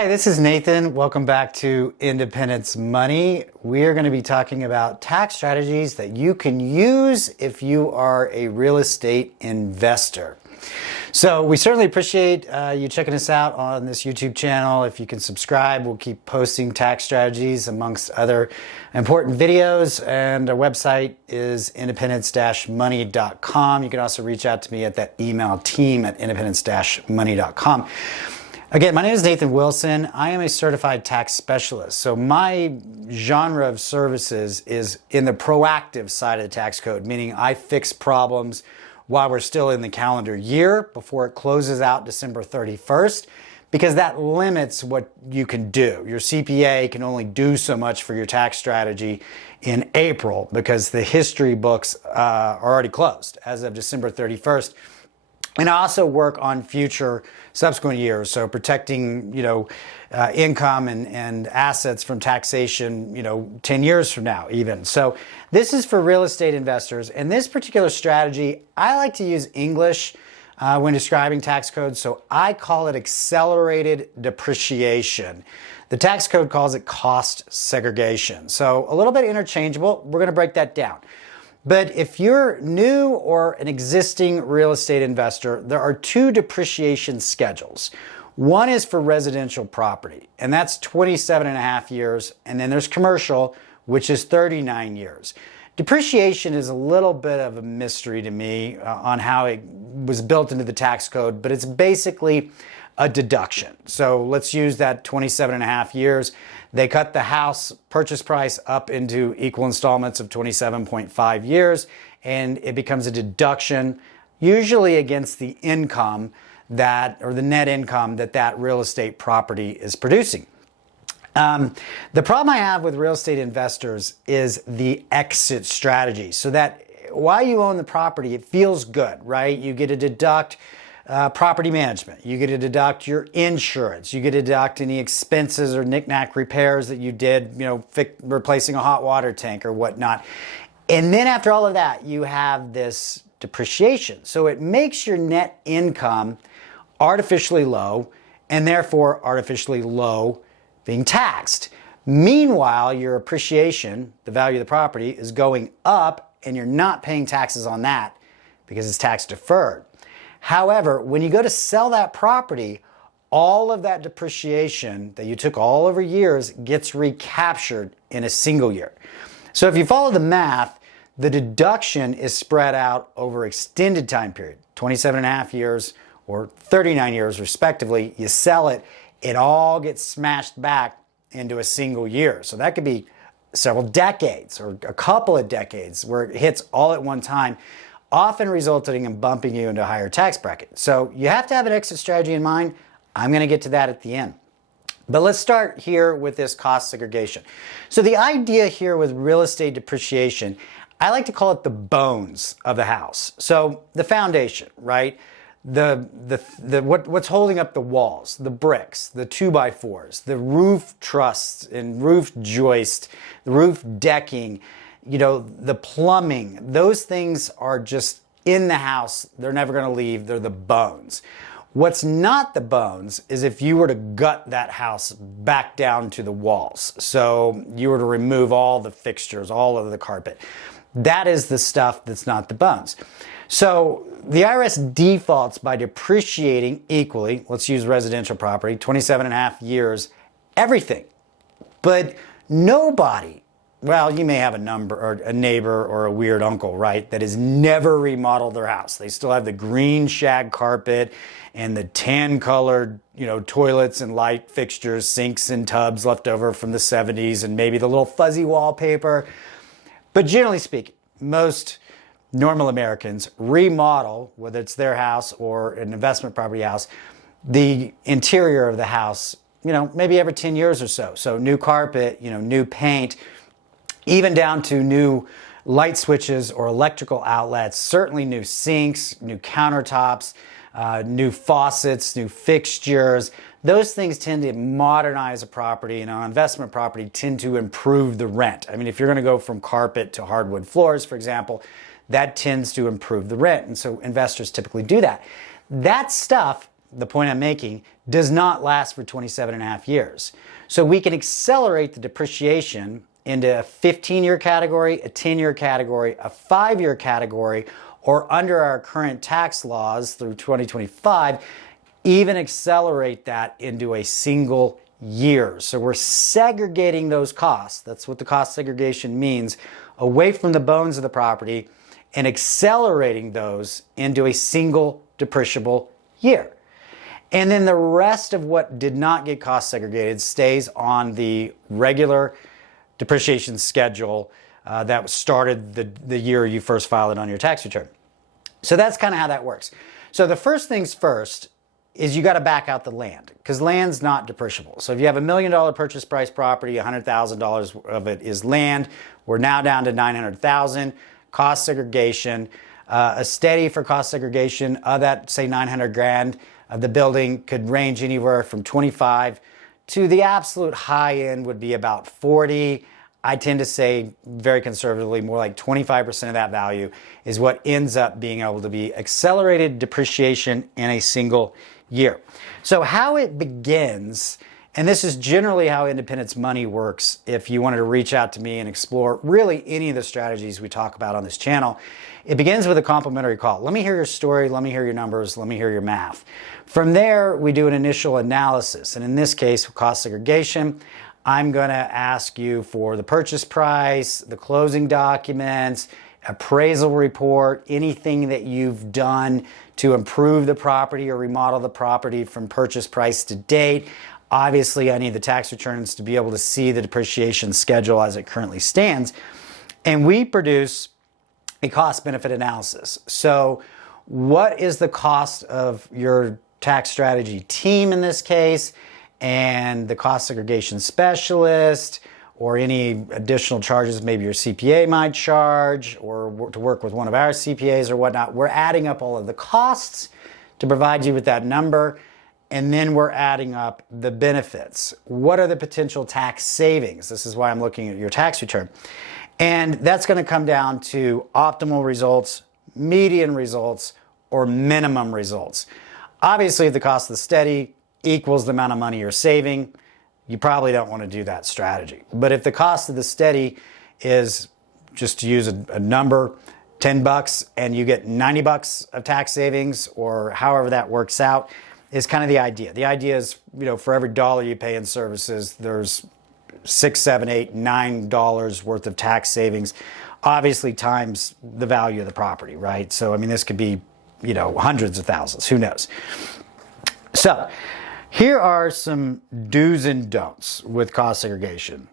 Hi, this is Nathan. Welcome back to Independence Money. We are going to be talking about tax strategies that you can use if you are a real estate investor. So we certainly appreciate you checking us out on this YouTube channel. If you can subscribe, we'll keep posting tax strategies amongst other important videos. And our website is independence-money.com. You can also reach out to me at that email, team@independence-money.com. Again, my name is Nathan Wilson. I am a certified tax specialist. So my genre of services is in the proactive side of the tax code, meaning I fix problems while we're still in the calendar year before it closes out December 31st, because that limits what you can do. Your CPA can only do so much for your tax strategy in April because the history books are already closed as of December 31st. And I also work on future subsequent years, so protecting, income and assets from taxation, 10 years from now even. So this is for real estate investors. And this particular strategy, I like to use English when describing tax codes, so I call it accelerated depreciation. The tax code calls it cost segregation. So a little bit interchangeable. We're going to break that down. But if you're new or an existing real estate investor, there are two depreciation schedules. One is for residential property, and that's 27 and a half years. And then there's commercial, which is 39 years. Depreciation is a little bit of a mystery to me on how it was built into the tax code, but it's basically a deduction. So let's use that 27 and a half years. They cut the house purchase price up into equal installments of 27.5 years, and it becomes a deduction, usually against the income or the net income that real estate property is producing. The problem I have with real estate investors is the exit strategy. So that while you own the property, it feels good, right? You get to deduct property management. You get to deduct your insurance. You get to deduct any expenses or knick-knack repairs that you did, replacing a hot water tank or whatnot. And then after all of that, you have this depreciation. So it makes your net income artificially low, and therefore artificially low being taxed. Meanwhile, your appreciation, the value of the property, is going up, and you're not paying taxes on that because it's tax deferred. However, when you go to sell that property, all of that depreciation that you took all over years gets recaptured in a single year. So if you follow the math, the deduction is spread out over extended time period, 27 and a half years or 39 years respectively. You sell it, it all gets smashed back into a single year. So that could be several decades or a couple of decades where it hits all at one time, often resulting in bumping you into a higher tax bracket. So you have to have an exit strategy in mind. I'm going to get to that at the end. But let's start here with this cost segregation. So the idea here with real estate depreciation, I like to call it the bones of the house. So the foundation, right? What's holding up the walls, the bricks, the 2x4s, the roof trusses and roof joist, the roof decking, the plumbing, those things are just in the house. They're never going to leave. They're the bones. What's not the bones is if you were to gut that house back down to the walls. So you were to remove all the fixtures, all of the carpet. That is the stuff that's not the bones. So the IRS defaults by depreciating equally, let's use residential property, 27 and a half years, everything. But nobody, well, you may have a neighbor or a weird uncle, right, that has never remodeled their house. They still have the green shag carpet and the tan colored, toilets and light fixtures, sinks and tubs left over from the 70s, and maybe the little fuzzy wallpaper. But generally speaking, most normal Americans remodel, whether it's their house or an investment property house, the interior of the house, maybe every 10 years or so. So new carpet, new paint, even down to new light switches or electrical outlets, certainly new sinks, new countertops, new faucets, new fixtures. Those things tend to modernize a property, and on investment property tend to improve the rent. I mean, if you're going to go from carpet to hardwood floors, for example, that tends to improve the rent. And so investors typically do that. That stuff the point I'm making, does not last for 27 and a half years. So we can accelerate the depreciation into a 15-year category, a 10-year category, a 5-year category, or under our current tax laws through 2025, even accelerate that into a single year. So we're segregating those costs. That's what the cost segregation means, away from the bones of the property and accelerating those into a single depreciable year. And then the rest of what did not get cost segregated stays on the regular depreciation schedule that started the year you first filed it on your tax return. So that's kind of how that works. So the first things first is you got to back out the land, because land's not depreciable. So if you have $1 million purchase price property, $100,000 of it is land. We're now down to $900,000. Cost segregation, a steady for cost segregation of that, say $900,000 of the building could range anywhere from 25 to the absolute high end would be about 40. I tend to say very conservatively, more like 25% of that value is what ends up being able to be accelerated depreciation in a single year. So how it begins, and this is generally how independence money works if you wanted to reach out to me and explore really any of the strategies we talk about on this channel, it begins with a complimentary call. Let me hear your story, let me hear your numbers, let me hear your math. From there, we do an initial analysis, and in this case, with cost segregation, I'm going to ask you for the purchase price, the closing documents, appraisal report, anything that you've done to improve the property or remodel the property from purchase price to date. Obviously, I need the tax returns to be able to see the depreciation schedule as it currently stands. And we produce a cost-benefit analysis. So what is the cost of your tax strategy team in this case, and the cost segregation specialist, or any additional charges maybe your CPA might charge, or to work with one of our CPAs or whatnot. We're adding up all of the costs to provide you with that number, and then we're adding up the benefits. What are the potential tax savings? This is why I'm looking at your tax return. And that's going to come down to optimal results, median results, or minimum results. Obviously, if the cost of the steady equals the amount of money you're saving, you probably don't want to do that strategy. But if the cost of the steady is, just to use a number, $10 and you get $90 of tax savings, or however that works out, is kind of the idea. The idea is, for every dollar you pay in services, there's $6, $7, $8, $9 worth of tax savings, obviously times the value of the property, right? So, this could be, hundreds of thousands, who knows? So, here are some do's and don'ts with cost segregation.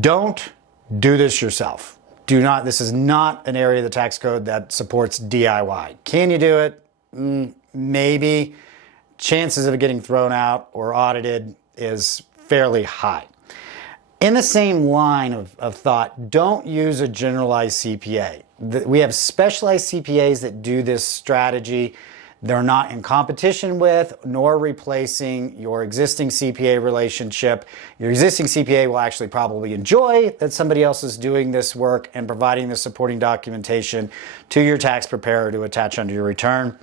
Don't do this yourself. This is not an area of the tax code that supports DIY. Can you do it? Maybe. Chances of it getting thrown out or audited is fairly high. In the same line of thought, don't use a generalized CPA. We have specialized CPAs that do this strategy. They're not in competition with nor replacing your existing CPA relationship. Your existing CPA will actually probably enjoy that somebody else is doing this work and providing the supporting documentation to your tax preparer to attach under your return.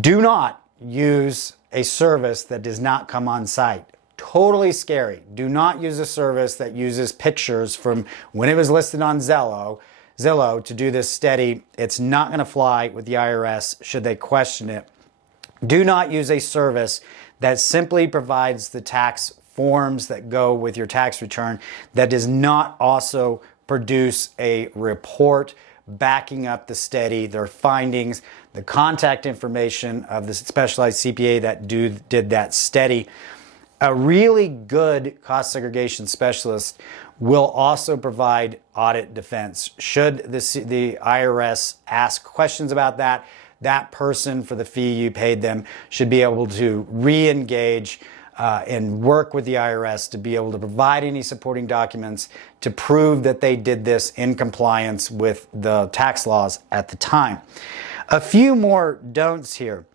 Do not use a service that does not come on site. Totally scary. Do not use a service that uses pictures from when it was listed on Zillow to do this steady. It's not going to fly with the IRS should they question it. Do not use a service that simply provides the tax forms that go with your tax return that does not also produce a report backing up the steady, their findings, the contact information of the specialized CPA that did that steady. A really good cost segregation specialist will also provide audit defense. Should the IRS ask questions about that, that person, for the fee you paid them, should be able to re-engage and work with the IRS to be able to provide any supporting documents to prove that they did this in compliance with the tax laws at the time. A few more don'ts here.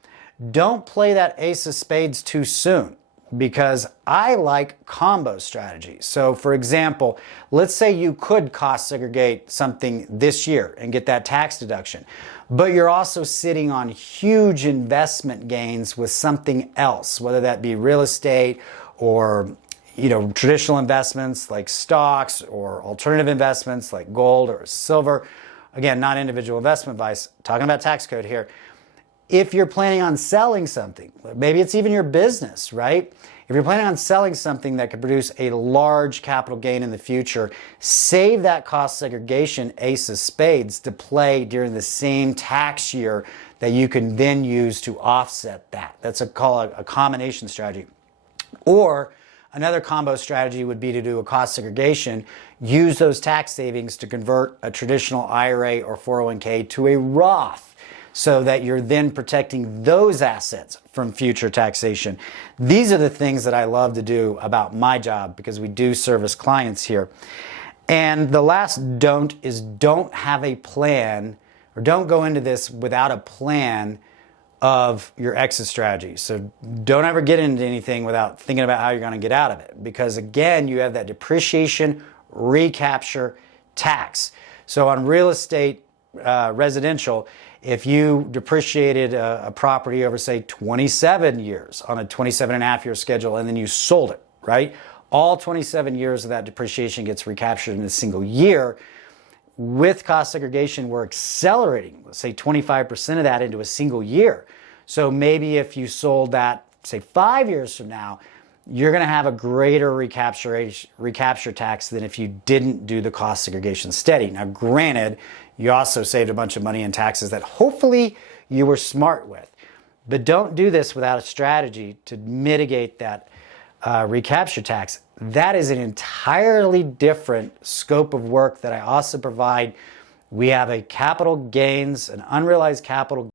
Don't play that ace of spades too soon. because I like combo strategies. So for example, let's say you could cost segregate something this year and get that tax deduction, but you're also sitting on huge investment gains with something else, whether that be real estate or traditional investments like stocks or alternative investments like gold or silver. Again, not individual investment advice, talking about tax code here. If you're planning on selling something, maybe it's even your business, right? If you're planning on selling something that could produce a large capital gain in the future, save that cost segregation ace of spades to play during the same tax year that you can then use to offset that. That's called a combination strategy. Or another combo strategy would be to do a cost segregation, use those tax savings to convert a traditional IRA or 401k to a Roth, so that you're then protecting those assets from future taxation. These are the things that I love to do about my job because we do service clients here. And the last don't is don't have a plan, or don't go into this without a plan of your exit strategy. So don't ever get into anything without thinking about how you're going to get out of it, because again, you have that depreciation recapture tax. So on real estate, residential, if you depreciated a property over, say, 27 years on a 27 and a half year schedule, and then you sold it, right? All 27 years of that depreciation gets recaptured in a single year. With cost segregation, we're accelerating, let's say 25% of that into a single year. So maybe if you sold that, say, 5 years from now, you're going to have a greater recapture tax than if you didn't do the cost segregation steady. Now, granted, you also saved a bunch of money in taxes that hopefully you were smart with. But don't do this without a strategy to mitigate that recapture tax. That is an entirely different scope of work that I also provide. We have a capital gains, an unrealized capital